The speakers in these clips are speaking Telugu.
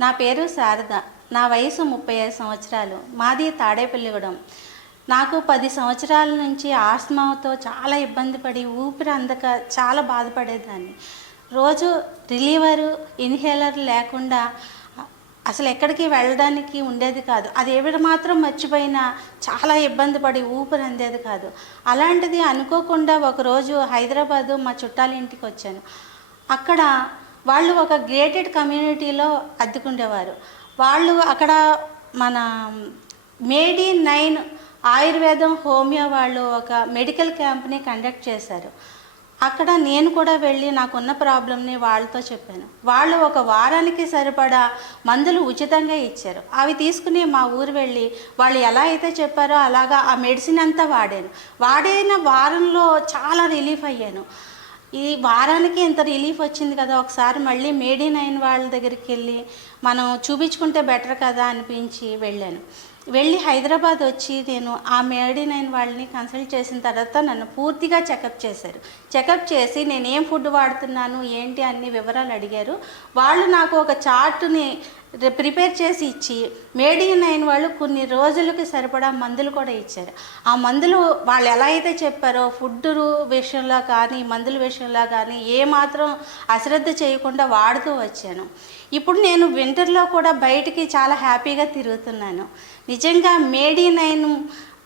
నా పేరు శారద. నా వయసు ముప్పై ఐదు సంవత్సరాలు. మాది తాడేపల్లిగూడెం. నాకు పది సంవత్సరాల నుంచి ఆస్మాతో చాలా ఇబ్బంది పడి ఊపిరి అందక చాలా బాధపడేదాన్ని. రోజు రిలీవరు ఇన్హేలర్ లేకుండా అసలు ఎక్కడికి వెళ్ళడానికి ఉండేది కాదు. అది ఏవిడ మాత్రం మర్చిపోయినా చాలా ఇబ్బంది పడి ఊపిరి అందేది కాదు. అలాంటిది అనుకోకుండా ఒకరోజు హైదరాబాదు మా చుట్టాల ఇంటికి వచ్చాను అక్కడ వాళ్ళు ఒక గ్రేటెడ్ కమ్యూనిటీలో అద్దెకుండేవారు. వాళ్ళు అక్కడ మన మేడీ నైన్ ఆయుర్వేదం హోమియో వాళ్ళు ఒక మెడికల్ క్యాంప్ని కండక్ట్ చేశారు. అక్కడ నేను కూడా వెళ్ళి నాకున్న ప్రాబ్లమ్ని వాళ్ళతో చెప్పాను. వాళ్ళు ఒక వారానికి సరిపడా మందులు ఉచితంగా ఇచ్చారు. అవి తీసుకుని మా ఊరు వెళ్ళి వాళ్ళు ఎలా అయితే చెప్పారో అలాగా ఆ మెడిసిన్ అంతా వాడాను. వాడిన వారంలో చాలా రిలీఫ్ అయ్యాను. ఈ వారానికి ఇంత రిలీఫ్ వచ్చింది కదా ఒకసారి మళ్ళీ మేడీ నైన్ వాళ్ళ దగ్గరికి వెళ్ళి మనం చూపించుకుంటే బెటర్ కదా అనిపించి వెళ్ళాను. వెళ్ళి హైదరాబాద్ వచ్చి నేను ఆ మేడీ నైన్ వాళ్ళని కన్సల్ట్ చేసిన తర్వాత నన్ను పూర్తిగా చెకప్ చేశారు. చెకప్ చేసి నేను ఏం ఫుడ్ వాడుతున్నాను ఏంటి అన్ని వివరాలు అడిగారు. వాళ్ళు నాకు ఒక చార్ట్ని ప్రిపేర్ చేసి ఇచ్చి మేడీ నైన్ వాళ్ళు కొన్ని రోజులకి సరిపడా మందులు కూడా ఇచ్చారు. ఆ మందులు వాళ్ళు ఎలా అయితే చెప్పారో ఫుడ్ విషయంలో కానీ మందుల విషయంలో కానీ ఏమాత్రం అశ్రద్ధ చేయకుండా వాడుతూ వచ్చాను. ఇప్పుడు నేను వింటర్లో కూడా బయటికి చాలా హ్యాపీగా తిరుగుతున్నాను. నిజంగా మేడీ నైన్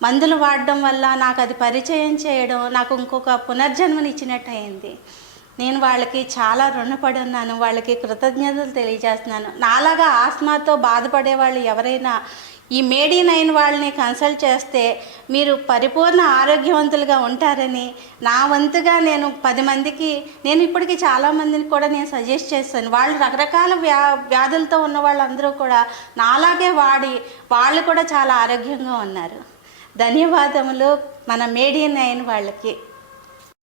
మందులు వాడడం వల్ల నాకు అది పరిచయం చేయడం నాకు ఇంకొక పునర్జన్మనిచ్చినట్టు అయింది నేను వాళ్ళకి చాలా రుణపడి ఉన్నాను వాళ్ళకి కృతజ్ఞతలు తెలియజేస్తున్నాను. నాలాగా ఆస్మాతో బాధపడే వాళ్ళు ఎవరైనా ఈ మేడీ నైన్ వాళ్ళని కన్సల్ట్ చేస్తే మీరు పరిపూర్ణ ఆరోగ్యవంతులుగా ఉంటారని నా వంతుగా నేను పది మందికి నేను ఇప్పటికీ చాలామందిని కూడా నేను సజెస్ట్ చేస్తాను. వాళ్ళు రకరకాల వ్యా వ్యాధులతో ఉన్న వాళ్ళందరూ కూడా నాలాగే వాడి వాళ్ళు కూడా చాలా ఆరోగ్యంగా ఉన్నారు. ధన్యవాదములు మన మేడీ నైన్ వాళ్ళకి.